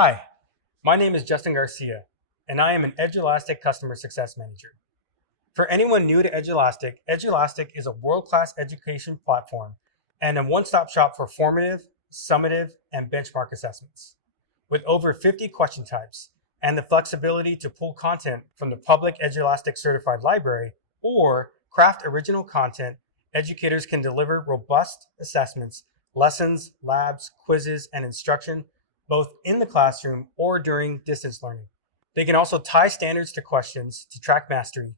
Hi, my name is Justin Garcia, and I am an Edulastic Customer Success Manager. For anyone new to Edulastic, Edulastic is a world-class education platform and a one-stop shop for formative, summative, and benchmark assessments. With over 50 question types and the flexibility to pull content from the public Edulastic certified library or craft original content, educators can deliver robust assessments, lessons, labs, quizzes, and instruction both in the classroom or during distance learning. They can also tie standards to questions to track mastery,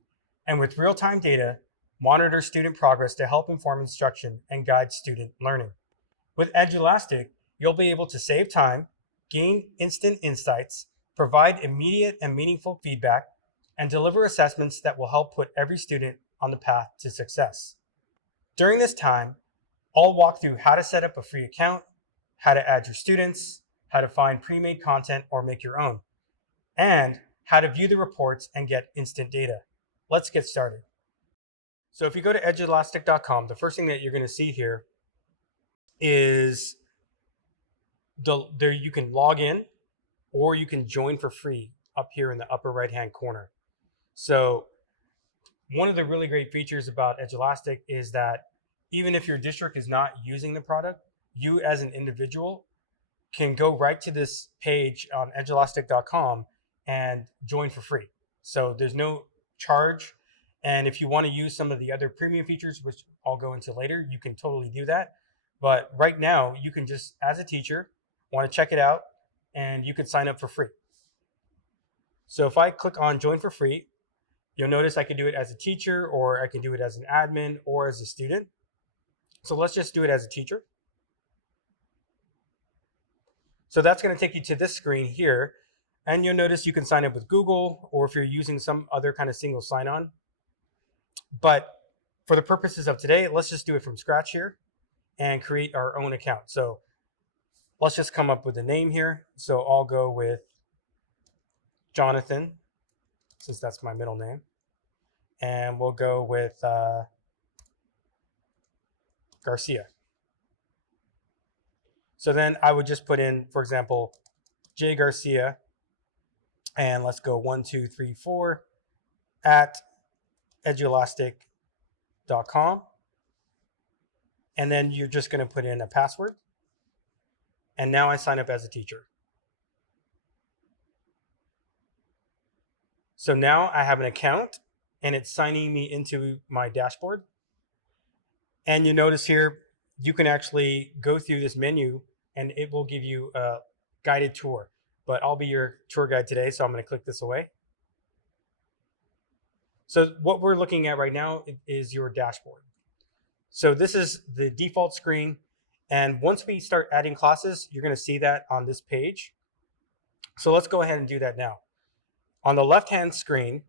and with real-time data, monitor student progress to help inform instruction and guide student learning. With Edulastic, you'll be able to save time, gain instant insights, provide immediate and meaningful feedback, and deliver assessments that will help put every student on the path to success. During this time, I'll walk through how to set up a free account, how to add your students, how to find pre-made content or make your own, and how to view the reports and get instant data. Let's get started. So if you go to edulastic.com, the first thing that you're going to see here is there you can log in or you can join for free up here in the upper right-hand corner. So one of the really great features about Edulastic is that even if your district is not using the product, you as an individual can go right to this page on edulastic.com and join for free. So there's no charge. And if you want to use some of the other premium features, which I'll go into later, you can totally do that. But right now, you can just, as a teacher, want to check it out, and you can sign up for free. So if I click on join for free, you'll notice I can do it as a teacher, or I can do it as an admin, or as a student. So let's just do it as a teacher. So that's going to take you to this screen here. And you'll notice you can sign up with Google, or if you're using some other kind of single sign-on. But for the purposes of today, let's just do it from scratch here and create our own account. So let's just come up with a name here. So I'll go with Jonathan, since that's my middle name. And we'll go with Garcia. So then I would just put in, for example, J Garcia, and let's go 1, 2, 3, 4 at edulastic.com. And then you're just going to put in a password. And now I sign up as a teacher. So now I have an account, and it's signing me into my dashboard. And you notice here, you can actually go through this menu, and it will give you a guided tour. But I'll be your tour guide today, so I'm going to click this away. So what we're looking at right now is your dashboard. So this is the default screen. And once we start adding classes, you're going to see that on this page. So let's go ahead and do that now. On the left-hand screen,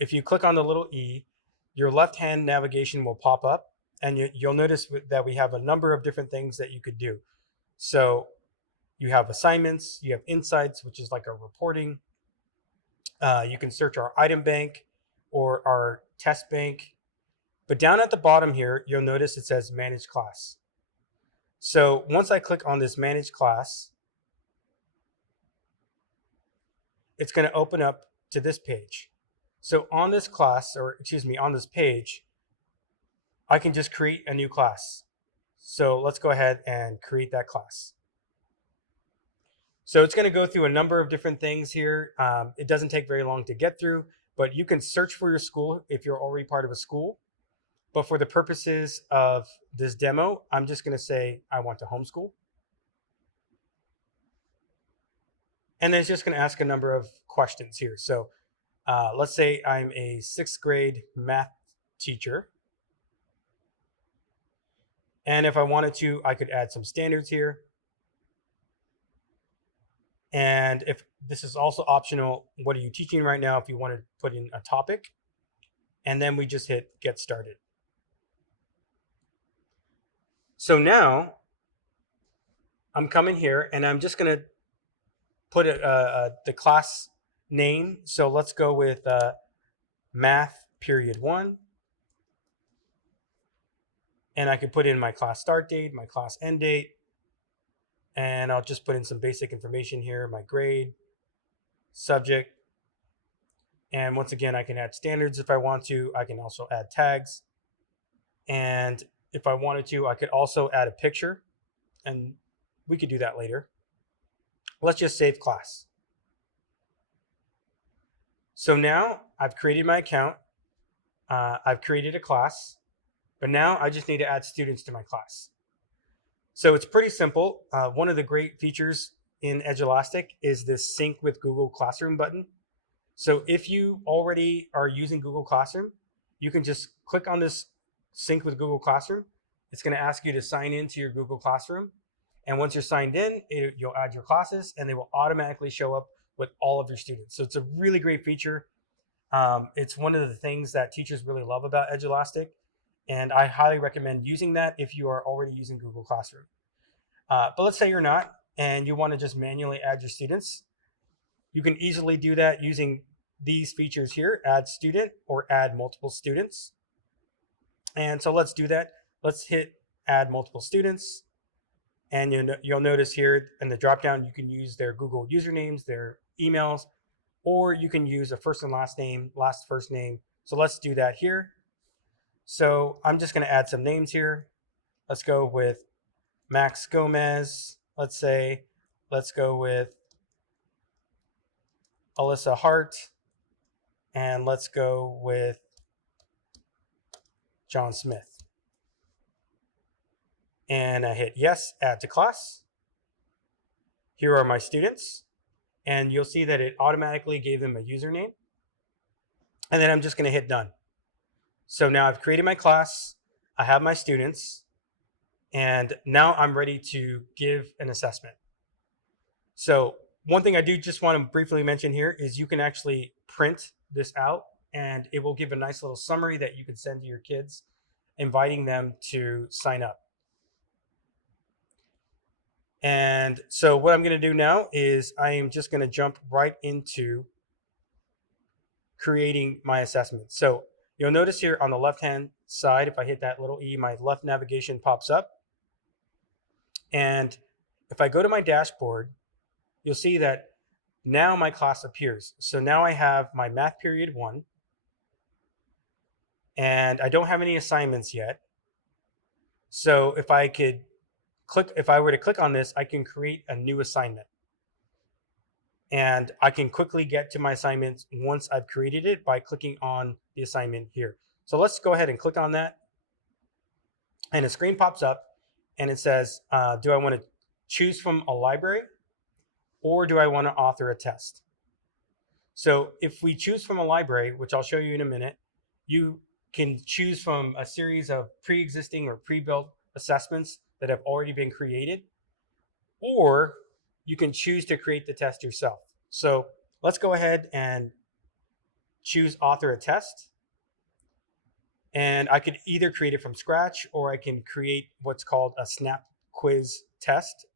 if you click on the little E, your left-hand navigation will pop up. And you'll notice that we have a number of different things that you could do. So you have assignments, you have insights, which is like our reporting. You can search our item bank or our test bank. But down at the bottom here, you'll notice it says manage class. So once I click on this manage class, it's going to open up to this page. So on this class, or excuse me, on this page, I can just create a new class. So let's go ahead and create that class. So it's going to go through a number of different things here. It doesn't take very long to get through, but you can search for your school if you're already part of a school. But for the purposes of this demo, I'm just going to say I want to homeschool. And then it's just going to ask a number of questions here. So let's say I'm a 6th grade math teacher. And if I wanted to, I could add some standards here. And if this is also optional, what are you teaching right now? If you want to put in a topic, and then we just hit get started. So now I'm coming here and I'm just going to put the class name. So let's go with math period 1. And I could put in my class start date, my class end date. And I'll just put in some basic information here, my grade, subject. And once again, I can add standards if I want to. I can also add tags. And if I wanted to, I could also add a picture, and we could do that later. Let's just save class. So now I've created my account. I've created a class, but now I just need to add students to my class. So it's pretty simple. One of the great features in Edulastic is this sync with Google Classroom button. So if you already are using Google Classroom, you can just click on this sync with Google Classroom. It's going to ask you to sign into your Google Classroom. And once you're signed in, you'll add your classes and they will automatically show up with all of your students. So it's a really great feature. It's one of the things that teachers really love about Edulastic. And I highly recommend using that if you are already using Google Classroom. But let's say you're not and you want to just manually add your students. You can easily do that using these features here, add student or add multiple students. And so let's do that. Let's hit add multiple students. And you'll notice here in the dropdown, you can use their Google usernames, their emails, or you can use a first and last name, last first name. So let's do that here. So I'm just going to add some names here. Let's go with Max Gomez. Let's go with Alyssa Hart. And let's go with John Smith. And I hit yes, add to class. Here are my students. And you'll see that it automatically gave them a username. And then I'm just going to hit done. So now I've created my class. I have my students. And now I'm ready to give an assessment. So one thing I do just want to briefly mention here is you can actually print this out and it will give a nice little summary that you can send to your kids, inviting them to sign up. And so what I'm going to do now is I am just going to jump right into creating my assessment. So you'll notice here on the left-hand side, if I hit that little E, my left navigation pops up. And if I go to my dashboard, you'll see that now my class appears. So now I have my math period 1, and I don't have any assignments yet. So if I were to click on this, I can create a new assignment. And I can quickly get to my assignments once I've created it by clicking on the assignment here. So let's go ahead and click on that. And a screen pops up and it says, do I want to choose from a library or do I want to author a test? So if we choose from a library, which I'll show you in a minute, you can choose from a series of pre-existing or pre-built assessments that have already been created, or you can choose to create the test yourself. So let's go ahead and choose author a test. And I could either create it from scratch or I can create what's called a snap quiz test.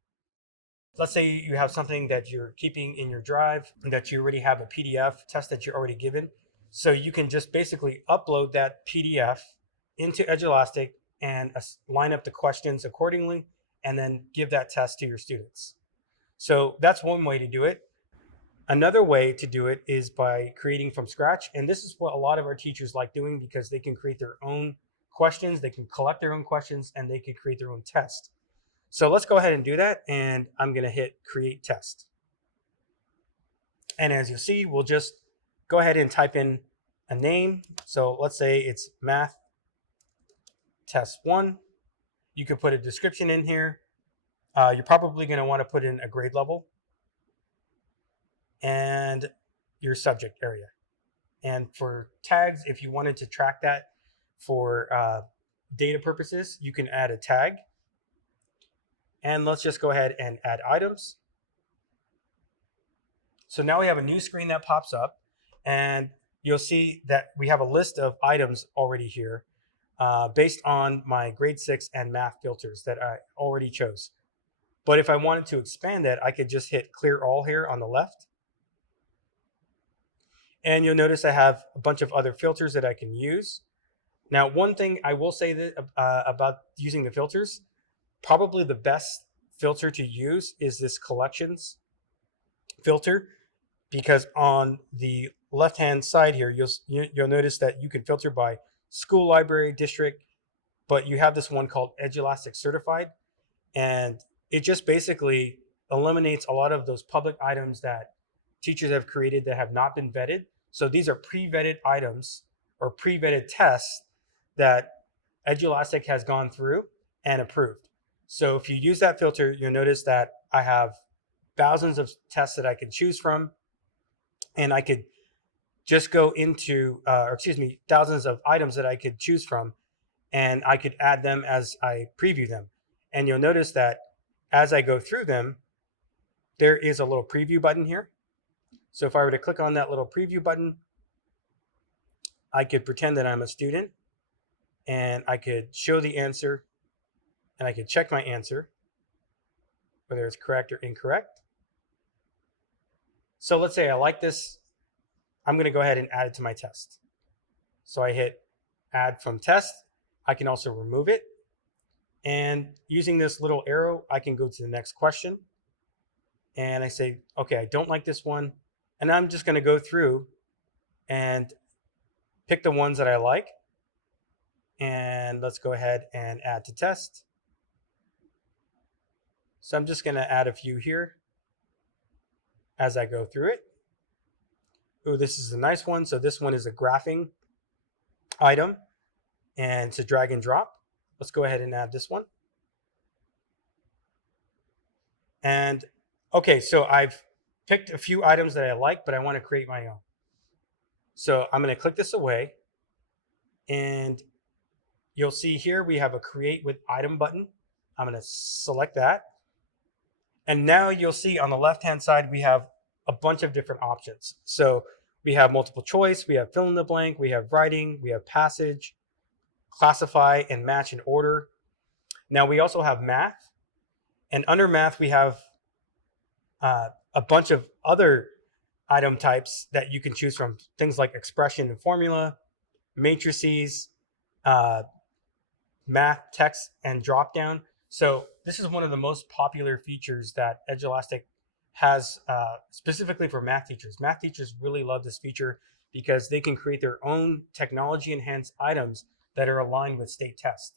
Let's say you have something that you're keeping in your drive and that you already have a PDF test that you're already given. So you can just basically upload that PDF into Edulastic and line up the questions accordingly and then give that test to your students. So that's one way to do it. Another way to do it is by creating from scratch. And this is what a lot of our teachers like doing because they can create their own questions, they can collect their own questions, and they can create their own test. So let's go ahead and do that. And I'm going to hit create test. And as you'll see, we'll just go ahead and type in a name. So let's say it's math test 1. You could put a description in here. You're probably going to want to put in a grade level and your subject area. And for tags, if you wanted to track that for data purposes, you can add a tag. And let's just go ahead and add items. So now we have a new screen that pops up and you'll see that we have a list of items already here based on my grade 6 and math filters that I already chose. But if I wanted to expand that, I could just hit clear all here on the left. And you'll notice I have a bunch of other filters that I can use. Now, one thing I will say that, about using the filters, probably the best filter to use is this collections filter, because on the left hand side here you'll notice that you can filter by school, library, district, but you have this one called Edulastic Certified, and it just basically eliminates a lot of those public items that teachers have created that have not been vetted. So these are pre-vetted items or pre-vetted tests that Edulastic has gone through and approved. So if you use that filter, you'll notice that I have thousands of tests that I can choose from, and I could just go into, thousands of items that I could choose from, and I could add them as I preview them. And you'll notice that as I go through them, there is a little preview button here. So if I were to click on that little preview button, I could pretend that I'm a student, and I could show the answer, and I could check my answer, whether it's correct or incorrect. So let's say I like this. I'm going to go ahead and add it to my test. So I hit add from test. I can also remove it. And using this little arrow, I can go to the next question. And I say, okay, I don't like this one. And I'm just going to go through and pick the ones that I like. And let's go ahead and add to test. So I'm just going to add a few here as I go through it. Oh, this is a nice one. So this one is a graphing item, and it's a drag and drop. Let's go ahead and add this one. And okay, so I've picked a few items that I like, but I want to create my own. So I'm going to click this away, and you'll see here we have a create with item button. I'm going to select that. And now you'll see on the left-hand side, we have a bunch of different options. So we have multiple choice, we have fill in the blank, we have writing, we have passage, classify, and match in order. Now we also have math. And under math, we have a bunch of other item types that you can choose from. Things like expression and formula, matrices, math, text, and drop down. So this is one of the most popular features that Edulastic has specifically for math teachers. Math teachers really love this feature because they can create their own technology enhanced items that are aligned with state tests.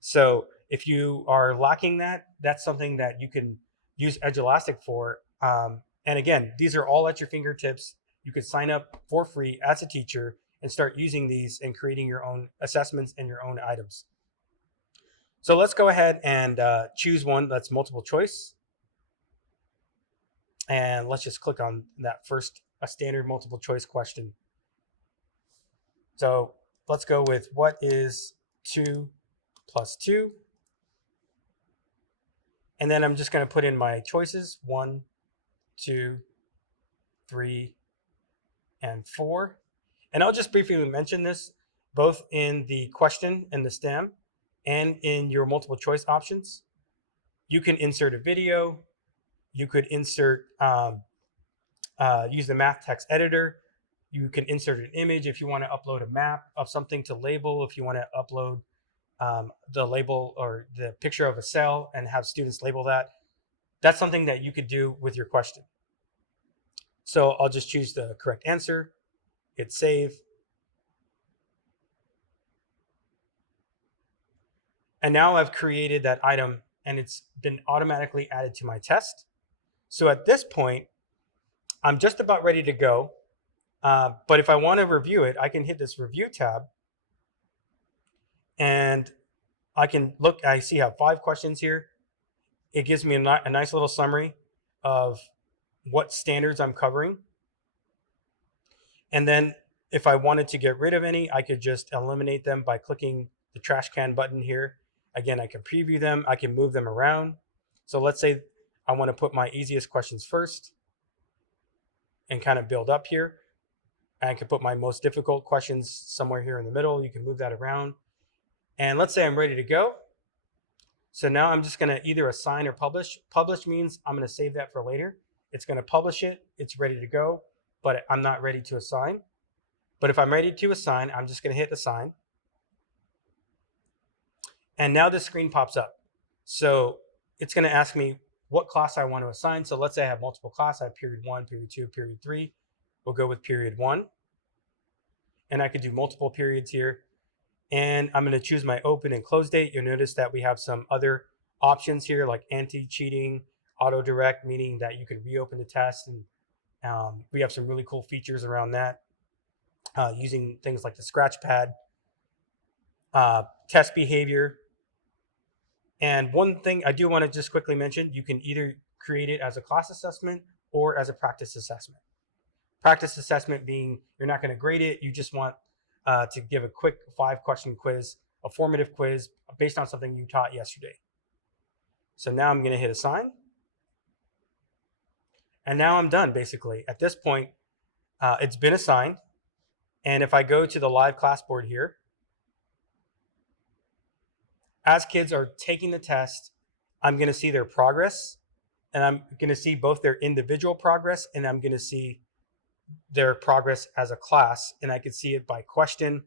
So if you are lacking that, that's something that you can use Edulastic for. And again, these are all at your fingertips. You could sign up for free as a teacher and start using these and creating your own assessments and your own items. So let's go ahead and choose one that's multiple choice. And let's just click on that first, a standard multiple choice question. So let's go with what is 2 plus 2? And then I'm just going to put in my choices, 1, 2, 3, and 4. And I'll just briefly mention this both in the question and the STEM and in your multiple choice options. You can insert a video. You could insert, use the math text editor. You can insert an image if you want to upload a map of something to label, if you want to upload the label or the picture of a cell and have students label that. That's something that you could do with your question. So I'll just choose the correct answer, hit save. And now I've created that item and it's been automatically added to my test. So at this point, I'm just about ready to go. But if I want to review it, I can hit this review tab and I can look, I see I have 5 questions here. It gives me a nice little summary of what standards I'm covering. And then if I wanted to get rid of any, I could just eliminate them by clicking the trash can button here. Again, I can preview them. I can move them around. So let's say I want to put my easiest questions first and kind of build up here. I can put my most difficult questions somewhere here in the middle. You can move that around. And let's say I'm ready to go. So now I'm just going to either assign or publish. Publish means I'm going to save that for later. It's going to publish it. It's ready to go, but I'm not ready to assign. But if I'm ready to assign, I'm just going to hit assign. And now this screen pops up. So it's going to ask me what class I want to assign. So let's say I have multiple classes. I have period 1, period 2, period 3. We'll go with period 1. And I could do multiple periods here. And I'm going to choose my open and close date. You'll notice that we have some other options here like anti-cheating, auto direct, meaning that you can reopen the test. And we have some really cool features around that using things like the scratch pad, test behavior. And one thing I do want to just quickly mention, you can either create it as a class assessment or as a practice assessment. Practice assessment being you're not going to grade it, you just want to give a quick 5-question quiz, a formative quiz based on something you taught yesterday. So now I'm going to hit assign. And now I'm done, basically. At this point, it's been assigned. And if I go to the live class board here, as kids are taking the test, I'm going to see their progress. And I'm going to see both their individual progress and I'm going to see their progress as a class. And I could see it by question.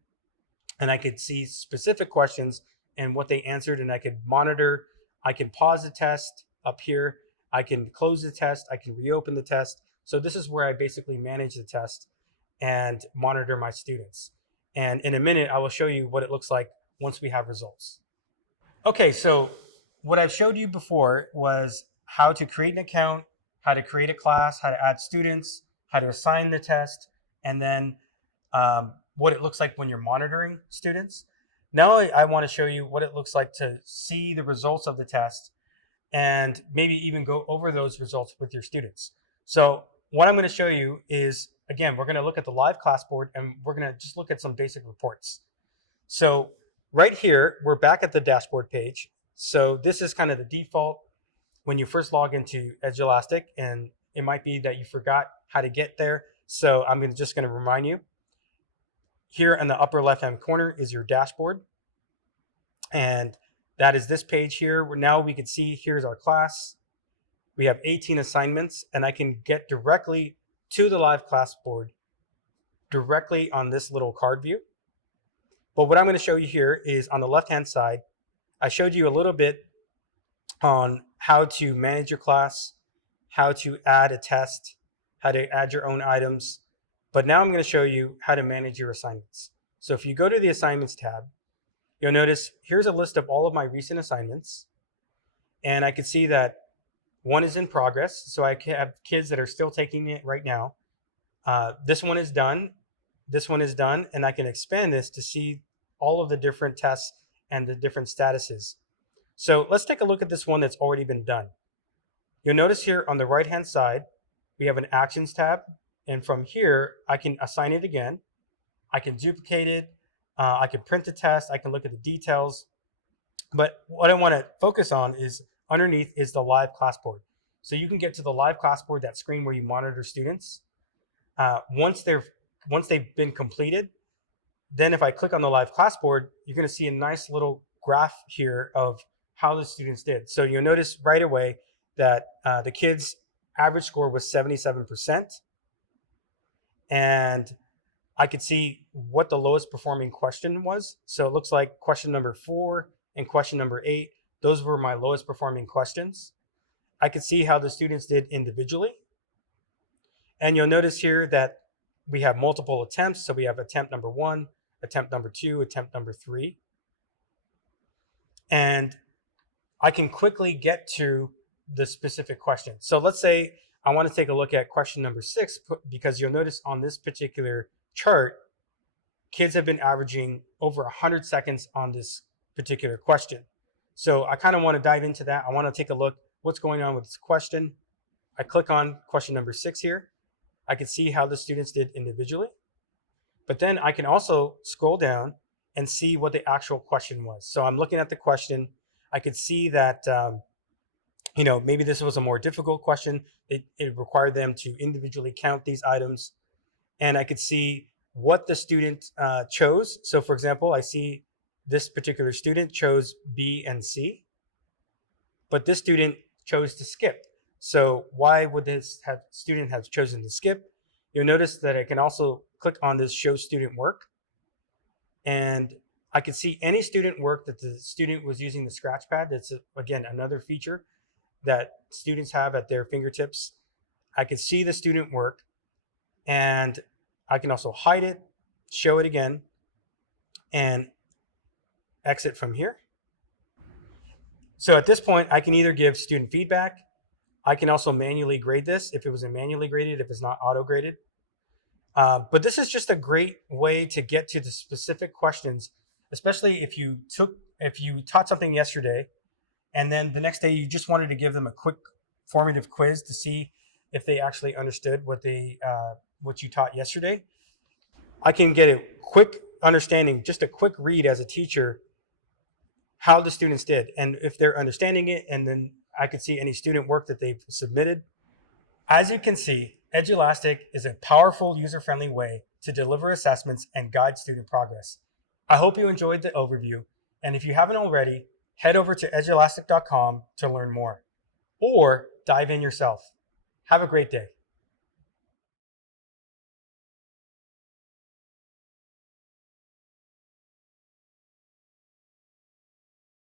And I could see specific questions and what they answered. And I could monitor. I can pause the test up here. I can close the test. I can reopen the test. So this is where I basically manage the test and monitor my students. And in a minute, I will show you what it looks like once we have results. Okay, so what I've showed you before was how to create an account, how to create a class, how to add students, how to assign the test, and then what it looks like when you're monitoring students. Now I want to show you what it looks like to see the results of the test and maybe even go over those results with your students. So what I'm going to show you is, again, we're going to look at the live class board and we're going to just look at some basic reports. So right here, we're back at the dashboard page. So this is kind of the default when you first log into Edulastic, and it might be that you forgot how to get there. So I'm just going to remind you. Here in the upper left-hand corner is your dashboard. And that is this page here. Now we can see here's our class. We have 18 assignments, and I can get directly to the live class board directly on this little card view. But what I'm going to show you here is on the left-hand side, I showed you a little bit on how to manage your class, how to add a test, how to add your own items. But now I'm going to show you how to manage your assignments. So if you go to the assignments tab, you'll notice here's a list of all of my recent assignments. And I can see that one is in progress. So I have kids that are still taking it right now. This one is done. This one is done. And I can expand this to see all of the different tests and the different statuses. So let's take a look at this one that's already been done. You'll notice here on the right-hand side, we have an actions tab. And from here, I can assign it again. I can duplicate it. I can print the test. I can look at the details. But what I want to focus on is underneath is the live class board. So you can get to the live class board, that screen where you monitor students. Once they've been completed, then if I click on the live class board, you're going to see a nice little graph here of how the students did. So you'll notice right away that the kids' average score was 77%. And I could see what the lowest performing question was. So it looks like question number 4 and question number 8, those were my lowest performing questions. I could see how the students did individually. And you'll notice here that we have multiple attempts. So we have attempt number 1, attempt number 2, attempt number 3. And I can quickly get to the specific question. So let's say I want to take a look at question number 6, because you'll notice on this particular chart, kids have been averaging over 100 seconds on this particular question. So I kind of want to dive into that. I want to take a look what's going on with this question. I click on question number 6 here. I can see how the students did individually. But then I can also scroll down and see what the actual question was. So I'm looking at the question. I could see that maybe this was a more difficult question. It required them to individually count these items. And I could see what the student chose. So for example, I see this particular student chose B and C, but this student chose to skip. So why would this student have chosen to skip? You'll notice that I can also click on this show student work, and I can see any student work that the student was using the scratch pad. That's again another feature. that students have at their fingertips. I can see the student work, and I can also hide it, show it again, and exit from here. So at this point, I can either give student feedback. I can also manually grade this if it was manually graded, if it's not auto graded. But this is just a great way to get to the specific questions, especially if you taught something yesterday, and then the next day you just wanted to give them a quick formative quiz to see if they actually understood what you taught yesterday. I can get a quick understanding, just a quick read as a teacher, how the students did and if they're understanding it, and then I could see any student work that they've submitted. As you can see, Edulastic is a powerful, user-friendly way to deliver assessments and guide student progress. I hope you enjoyed the overview, and if you haven't already, head over to edulastic.com to learn more, or dive in yourself. Have a great day.